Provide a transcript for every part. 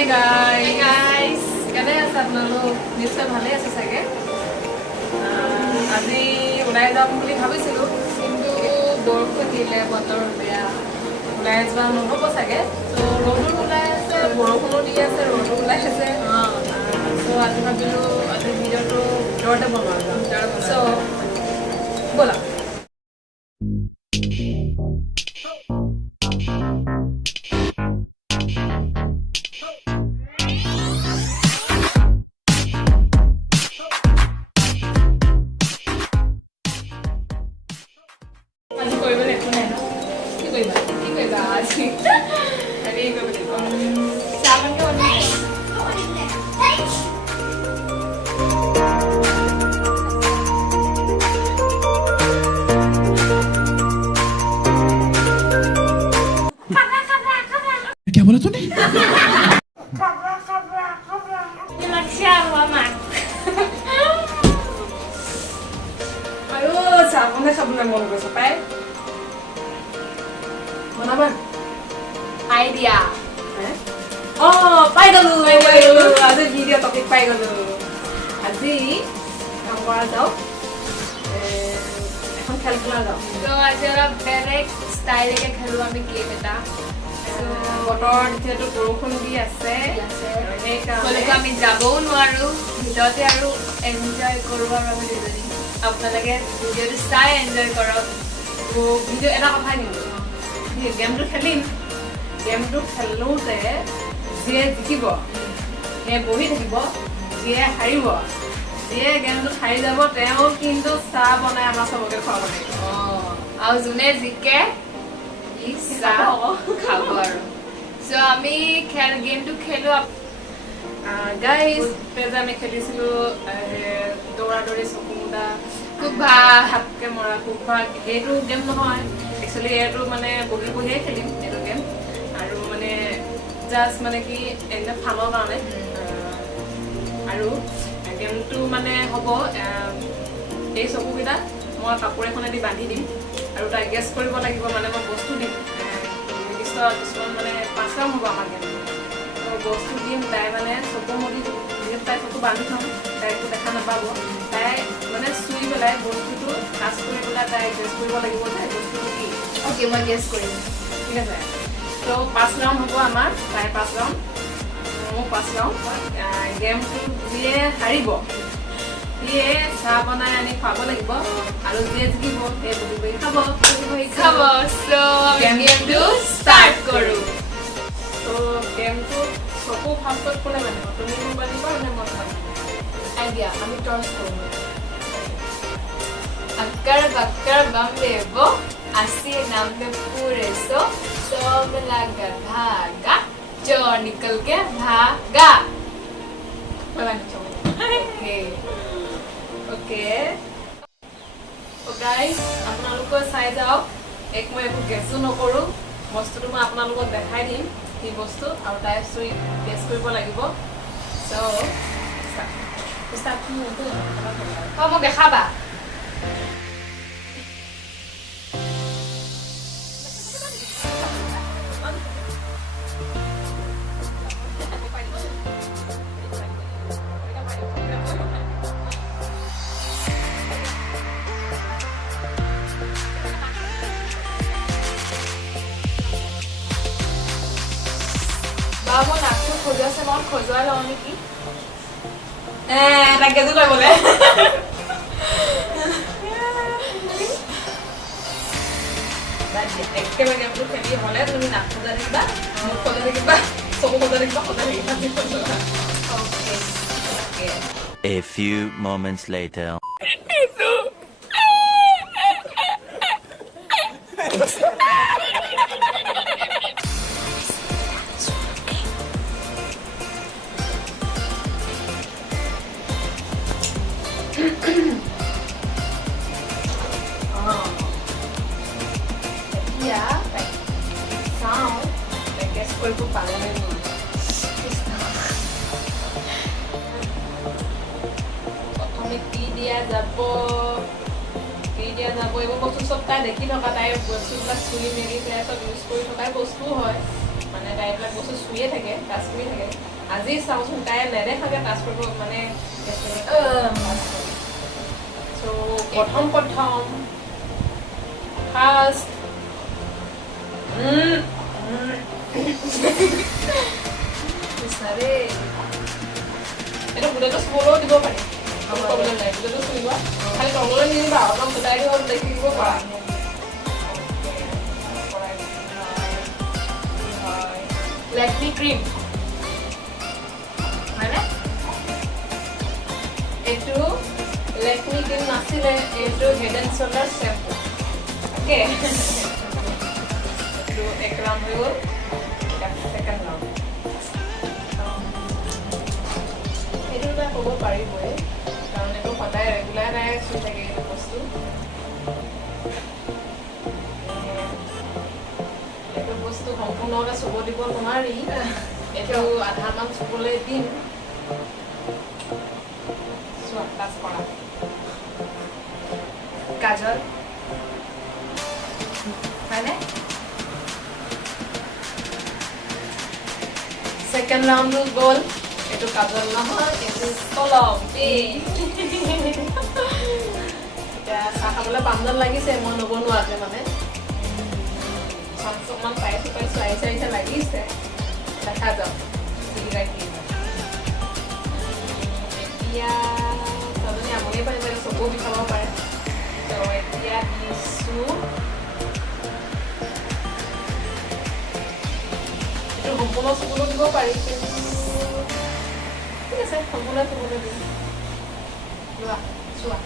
Hi guys. Hey guys. কেনে আছে আপোনালোক? নিশ্চয় ভালে আছে চাগে। আজি ওলাই যাম বুলি ভাবিছিলোঁ কিন্তু বৰষুণ দিলে বতৰ বেয়া। ওলাই যোৱা নহ'ব চাগে। তো ৰ'দো ওলাই আছে, বৰষুণো দি আছে, ৰ'দো ওলাই আছে। তো আজি ভাবিলোঁ আজি ভিডিঅ'টো ভিতৰতে বনোৱা যাম। চ' ব'লা। আজি কৰিবলৈ একো নাই ন? কি কৰিবা আজি? হেৰি কৰিব লাগিব। চাহ পানীকে বনাই क्या बोला तूने? আৰু চাহ বনাই খাবলৈ মন গৈছে পাই। বনাবা? Idea. পাই গলো আজি ভিডিঅ' টপিক পাই গলো। আজি কাম কৰা যাওক, এখন খেল খেলা যাওক। So আজি অলপ বেলেগ ষ্টাইলকে খেলো আমি গেম এটা। বতৰ যিহেতু বৰষুণ দি আছে সেইকাৰণে আমি যাবও নোৱাৰো, ভিতৰতে আৰু এনজয় কৰো আৰু আমি দুজনী। আপোনালোকে ভিডিঅ'টো চাই এনজয় কৰক। ভিডিঅ' এটা কথাই নিলো, গেমটো খেলিম। গেমটো খেলোতে যিয়ে জিকিব সেয়ে বহি থাকিব, যিয়ে হাৰিব, যিয়ে গেমটোত হাৰি যাব তেওঁ কিন্তু চাহ বনাই আমাৰ চবকে খুৱাব লাগিব। আৰু যোনে জিকে ই চাহ খাব আৰু। So আমি গেমটো খেলো। গাইজ যে আমি খেলিছিলো দৌৰা দৌৰি চকু মুদা কুভা হাতকে মৰা কুভা, সেইটো গেম নহয় একচুৱেলি। এইটো মানে বহি বহিয়ে খেলিম এইটো গেম। আৰু মানে জাষ্ট মানে কি একদম ফানৰ কাৰণে। আৰু গেমটো মানে হ'ব এই চকুকেইটা মই কাপোৰ এখনেদি বান্ধি দিম আৰু তাই গেছ কৰিব লাগিব। মানে মই বস্তু দিম নিৰ্দিষ্ট কিছুমান, মানে 5 ৰাউণ্ড হ'ব আমাৰ গেম। বস্তু দিম, তাই মানে চকু মুদি যিহেতু তাই চকু বান্ধি থ'ম, তাই একো দেখা নাপাব। তাই মানে চুই পেলাই বস্তুটো টাচ কৰি পেলাই তাই গেছ কৰিব লাগিব যে বস্তুটো কি। অ'কে, মই গেছ কৰিম। ঠিক আছে। তো 5 ৰাউণ্ড হ'ব আমাৰ, তাই 5 ৰাউণ্ড, মোৰ 5 ৰাউণ্ড। গেমটো যিয়ে হাৰিব সিয়ে চাহ বনাই আনি খুৱাব লাগিব আৰু যিয়ে জিকিব সেই বহি বহি খাব। খাব। So আমি গেমটো ষ্টাৰ্ট কৰো। তো গেমটো চকু ফাৰ্ষ্টত কোনে বান্ধিব? তুমি মোক বান্ধিবা নে মই বান্ধিম? আইডিয়া আমি টৰ্চ কৰো। अक्कर बक्कर बम बेबो अस्सी नाम पे पूरे सब लगा धागा जो निकल के भागा। ओके गाइस, আপোনালোকে চাই যাওক। মই একো গেছো নকৰোঁ, বস্তুটো মই আপোনালোকক দেখাই দিম কি বস্তু, আৰু তাই চুই গেছ কৰিব লাগিব। মোক দেখাবা। মই নাকটো খজুৱাইছে, মই খজুৱাই লওঁ নেকি? তাক গেজু কৰিবলৈ একেবাৰে গেমটো খেলি হ'লে তুমি নাক সজাই থাকিবা, মুখ সজাই থাকিবা, চকু সজাই থাকিবা, সজাই থাকিবা। A few moments later. কৰিব পাৰে নে নোৱাৰে? প্ৰথমে কি দিয়া যাব, এইবোৰ বস্তু চব তাই দেখি থকা, তাই বস্তুবিলাক চুই মেলি তাই চব ইউজ কৰি থকাই বস্তু হয়। মানে মানে তাই এইবিলাক বস্তু চুইয়ে থাকে টাচ কৰি থাকে আজি চাওঁচোন তাই নেদেখাকে টাচ কৰিব মানে চ' প্ৰথম ফাৰ্ষ্ট এইটো গোটেইটো চুবলৈও দিব পাৰি প্ৰব্লেম নাই গোটেইটো চুবিব খালি তললৈ নিদিবা অলপ গোটাই দিব দেখি দিব পাৰা লেকমি ক্ৰীম হয়নে এইটো লেকমি ক্ৰীম নাছিলে এইটো হেড এণ্ড শোল্ডাৰ শ্বেম্পু অ'কে এইটো 1 ৰাউণ্ড হৈ গ'ল ছেকেণ্ড ৰাউণ্ড এইটো এটা ক'ব পাৰিবই কাৰণ এইটো সদায় ৰেগুলাৰ নাই চুই থাকে এইটো বস্তু এইটো বস্তু সম্পূৰ্ণভাৱে চুব দিব নোৱাৰি এইটো আধামান চুবলৈ দিম চোৱা টাচ কৰা কাজল হয়নে ছেকেণ্ড ৰাউণ্ডটো গ'ল এইটো কাজল নহয় এইটো কলম এতিয়া চাহ খাবলৈ পামজন লাগিছে মই নবনোৱাতে মানে অকণমান পাইছোঁ আহিছে লাগিছে দেখা যাওক এতিয়া তাৰমানে আমনি পাই চাগে চকু বিষাব পাৰে তো এতিয়া দিছোঁ এইটো সম্পূৰ্ণ চকুলো দিব পাৰি কিন্তু ঠিক আছে সম্পূৰ্ণ চকুলো দিম লোৱা চোৱা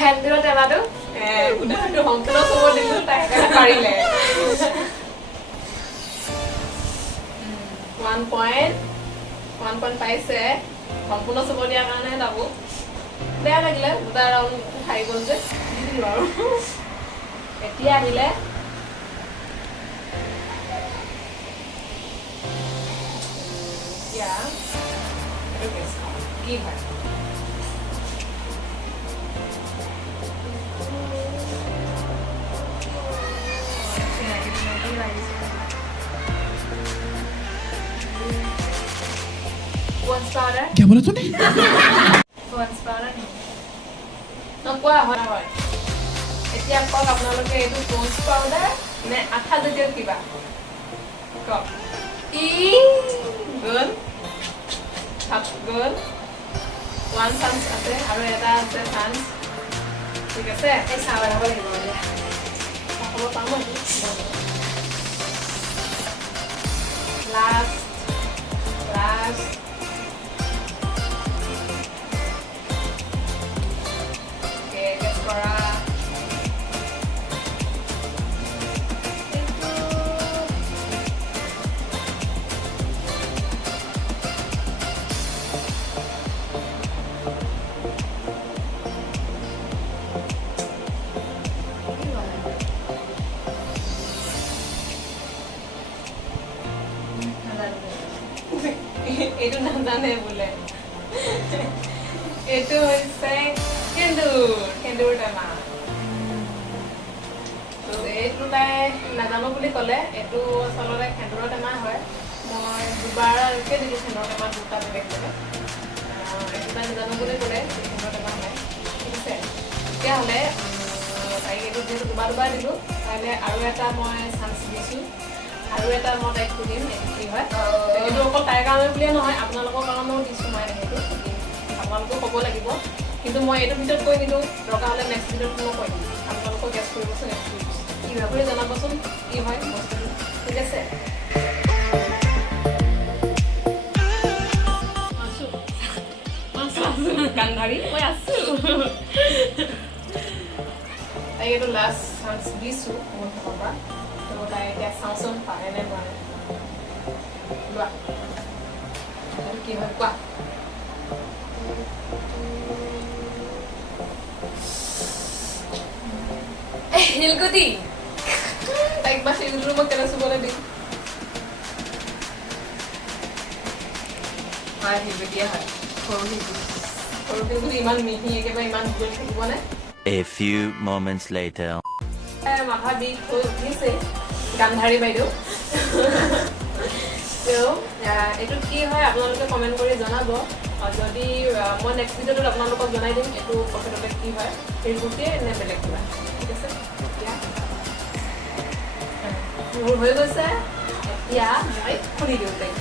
হেন্দিৰৰ টেমাটো গোটেইটো সম্পূৰ্ণ চকুলো দিলোঁ তাই সেইকাৰণে পাৰিলে 1 পইণ্ট পাইছে সম্পূৰ্ণ চুব দিয়াৰ কাৰণে যাব বেয়া লাগিলে দুটা ৰাউণ্ড হাৰি গ'ল যে দি দিলোঁ আৰু এতিয়া আহিলে এতিয়া এইটো গেছ কৰা কি হয় Once powder. क्या बोला तूने Once powder नहीं. নকোৱা হয় এতিয়া কওক আপোনালোকে এইটো পঞ্চ পাউডাৰ নে আঠা জাতীয় কিবা কওক গ'ল গ'ল 1 চান্স আছে আৰু এটা আছে চান্স ঠিক আছে এই চাহ বনাব লাগিব দিয়া. হ'ব পাম লাষ্ট গেছ কৰা এইটো নাজানে বোলে এইটো হৈছে সেন্দুৰ টেমা এইটো তাই নাজানো বুলি ক'লে এইটো আচলতে সেন্দুৰৰ টেমা হয় মই দুবাৰকে দিলোঁ সেন্দুৰৰ টেমা দুটা বেলেগ বেলেগ এইটো তাই নাজানো বুলি ক'লে সেন্দুৰৰ টেমা হয় ঠিক আছে তেতিয়াহ'লে তাইক এইটো যিহেতু দুবাৰ দিলোঁ তাইলৈ আৰু এটা মই চান্স দিছোঁ আৰু এটা মই তাইক সুধিম এইটো কি হয় এইটো অকল তাইৰ কাৰণে বুলিয়ে নহয় আপোনালোকৰ কাৰণেও দিছোঁ মই সেইটো আপোনালোকেও ক'ব লাগিব কিন্তু মই এইটো ভিতৰত কৈ নিদিওঁ দৰকাৰ হ'লে নেক্সট ভিডিঅ'ত মই কৈ দিম আপোনালোকক গেছ কৰিবচোন কি হয় বুলি জনাবচোন কি হয় বস্তুটো ঠিক আছে কান্ধাৰী মই আছোঁ তাইক এইটো লাষ্ট চান্স দিছোঁ মোৰ ফালৰ পৰা তো তাই এতিয়া চাওঁচোন পাৰে নে নোৱাৰে লোৱা এইটো কি হয় কোৱা নীলকুঠি তাইক বা শিলগুটিটো মই কেনে চুবলৈ দিম হয় শিলগুটিয়ে হয় সৰু শিলগুটি সৰুতে বুলি ইমান মিহি একেবাৰে ইমান গৈ থাকিব নে A few moments later. মাথা বিষ হৈ উঠিছে গান্ধাৰী বাইদেউ এইটো কি হয় আপোনালোকে কমেণ্ট কৰি জনাব যদি মই নেক্সট ভিডিঅ'টোত আপোনালোকক জনাই দিম এইটো প্ৰকৃততে কি হয় ৰিপৰ্টে নে বেলেগ কিবা ঠিক আছে এতিয়া মোৰ হৈ গৈছে এতিয়া মই খুলি দিওঁ তাইক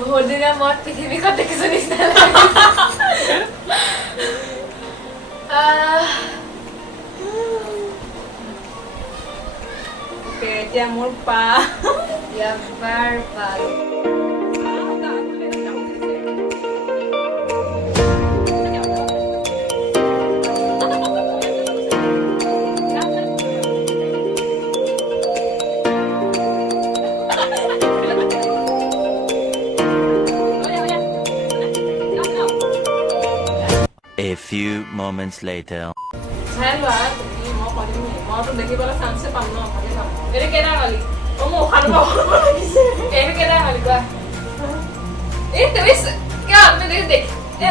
বহুত দিনৰ মত পৃথিৱীখন দেখিছো নিচিনা এতিয়া মোৰ পা এবাৰ পাল A few moments later. চাই লোৱা তুমি মই কৰিম মইতো দেখিবলৈ চান্সে পাম ন ভাগে পাম এইটো কেইটা কালি মোৰ উশাহটো পাব লাগিছে এইটো কেইটা হ'ল কোৱা এই তুমি কিয় তুমি দেখ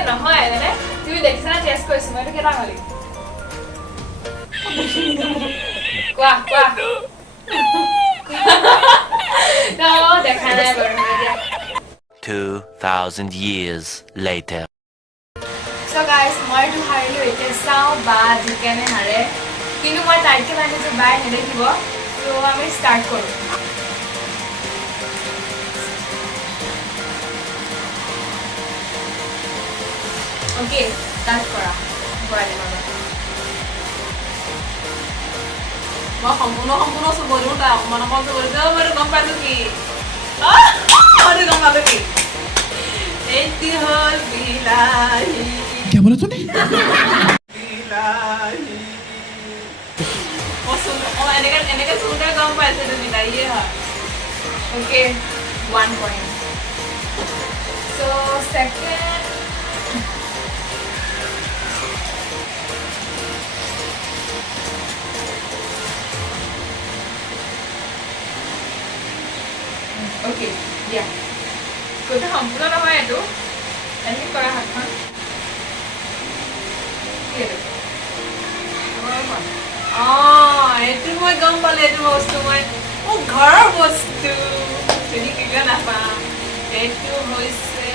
নহয় মানে তুমি দেখিছা না টেষ্ট কৰিছো মই এইটো কেইটা হ'ল কোৱা কোৱা দেখা নাই বাৰু 2,000 years later. So guys, মই এইটো হাৰিলো এতিয়া চাওঁ বা জিকেনে হাৰে কিন্তু মই তাইকে ভাবিছো বাই নেদেখিব তো আমি ষ্টাৰ্ট কৰোঁ অ'কে ষ্টাৰ্ট কৰা বৰালি মামা মই সম্পূৰ্ণ চুব দিওঁ তাই অকণমান চুব দিওঁ মইতো গম পাইছো কি মইতো গম পালো কি এইটি হ'ল বিলাহী क्या बोला तूने বিলাহী এনেকে চুতে গম পাইছে এইটো বিলাহীয়ে হয় okay 1 point so second okay yeah কোনটো সম্পূৰ্ণ নহয় এইটো এনেকৈ কৰা হাতখন কি এইটো এইটো মই গম পালো এইটো বস্তু মই মোৰ ঘৰৰ বস্তু যদি কিয় নাপাম এইটো হৈছে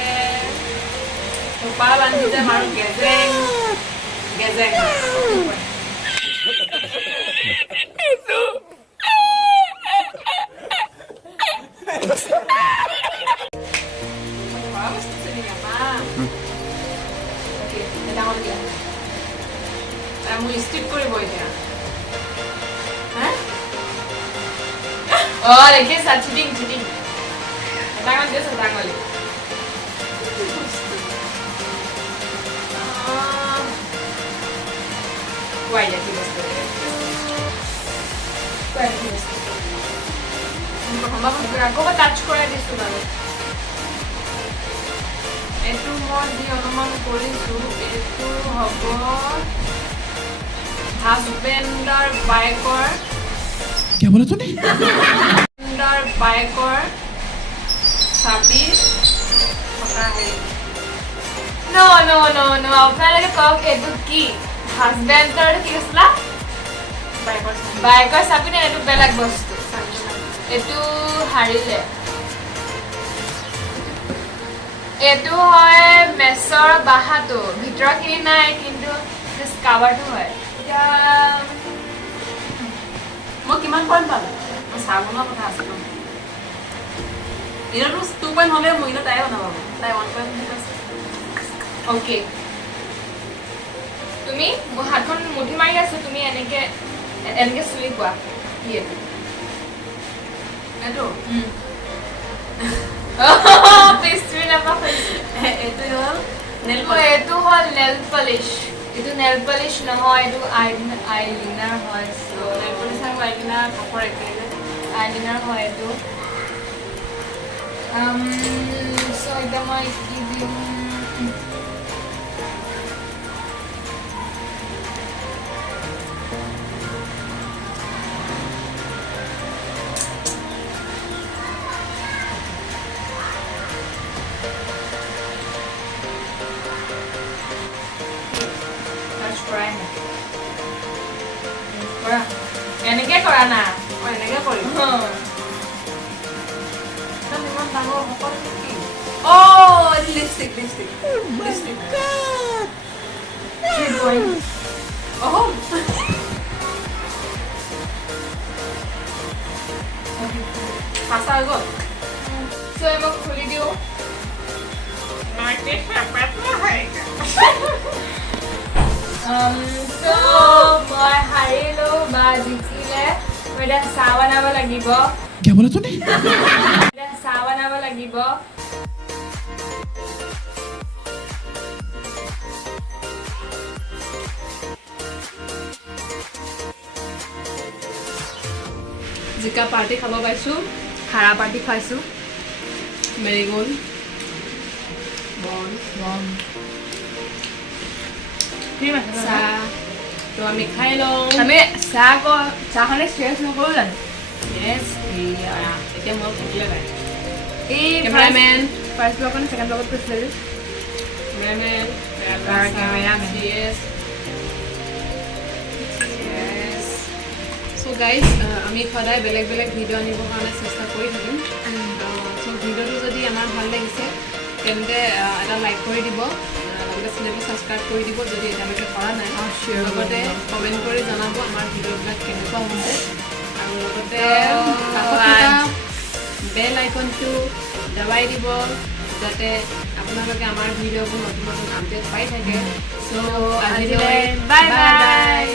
থোপা বান্ধি যাম আৰু গেজেং গেজেং ঘৰৰ বস্তু চিনি নাপাম okay এটা হ'ল দিয়া মোৰ ষ্ট্ৰিট কৰিব এতিয়া oh দেখিছা চিটিং এটা হ'ল দিছ এটা হ'ল Why ya কি বস্তু Why কি বস্তু আকৌ টাচ কৰাই দিছো বাৰু এইটো মই যি অনুমান কৰিছো এইটো হ'ব হাজবেণ্ডৰ বাইকৰ क्या बोला तूने চাবি থকা হেৰি No, আপোনালোকে কওক এইটো কি হাজবেণ্ডৰ কি কৈছিলা বাইকৰ বাইকৰ চাবি নে এইটো বেলেগ বস্তু এইটো হাৰিলে এইটো হয় মেছৰ বাহাটো ভিতৰখিনি নাই কিন্তু জাষ্ট কাভাৰটো হয় এতিয়া মই কিমান পইণ্ট পালো মই চাহ বনোৱা কথা আছে ন এনেতো 2 পইণ্ট হ'লে মই তাই বনাব তাই 1 পইণ্ট আছে অ'কে তুমি মোৰ হাতখন মুঠি মাৰি আছো তুমি এনেকে চুলি কোৱা কি এইটো এইটো পেষ্ট্ৰি নাপাওঁ এইটো হ'ল নেল এইটো হ'ল নেল পলিছ এইটো নেল পলিছ নহয় এইটো আইলাইনাৰ হয় নেল পলিছ আৰু আইলাইনাৰ কাপোৰ একেই আইলাইনাৰ হয় এইটো চ' এতিয়া মই কি দিম lipstick. Oh my god! Keep going. Oh! Pasta হৈ গ'ল। So I will খুলি দিও। So মই হাৰিলো বা জিকিলে মই এতিয়া চাহ বনাব লাগিব। क्या बोला तूने এতিয়া চাহ বনাব লাগিব। জিকা পাৰ্টি খাব পাইছোঁ, হাৰা পাৰ্টি খাইছো। মেৰিগ'ল্ড, বন, ঠিক আছে চাহ তো আমি খাই লওঁ। আমি চাহখনে শ্বেয়াৰ নকৰো জানো? Yes, এতিয়া মই ভোক লগাই। এই কেমেৰামেন, ফাৰ্ষ্ট ব্লগত ছেকেণ্ড ব্লগত কৈছিলো। Cameraman, cameraman. Yes. So guys, আমি সদায় বেলেগ বেলেগ ভিডিঅ' আনিবৰ কাৰণে চেষ্টা কৰি থাকিম। চ' ভিডিঅ'টো যদি আমাৰ ভাল লাগিছে তেন্তে এটা লাইক কৰি দিব, লগতে চেনেলটো ছাবস্ক্ৰাইব কৰি দিব যদি এতিয়ালৈকে কৰা নাই। লগতে কমেণ্ট কৰি জনাব আমাৰ ভিডিঅ'বিলাক কেনেকুৱা হৈছে, আৰু লগতে বেল আইকনটো দবাই দিব যাতে আপোনালোকে আমাৰ ভিডিঅ'বোৰ নতুন নতুন আপডেট পাই থাকে। চ' আজিলৈ বাই বাই।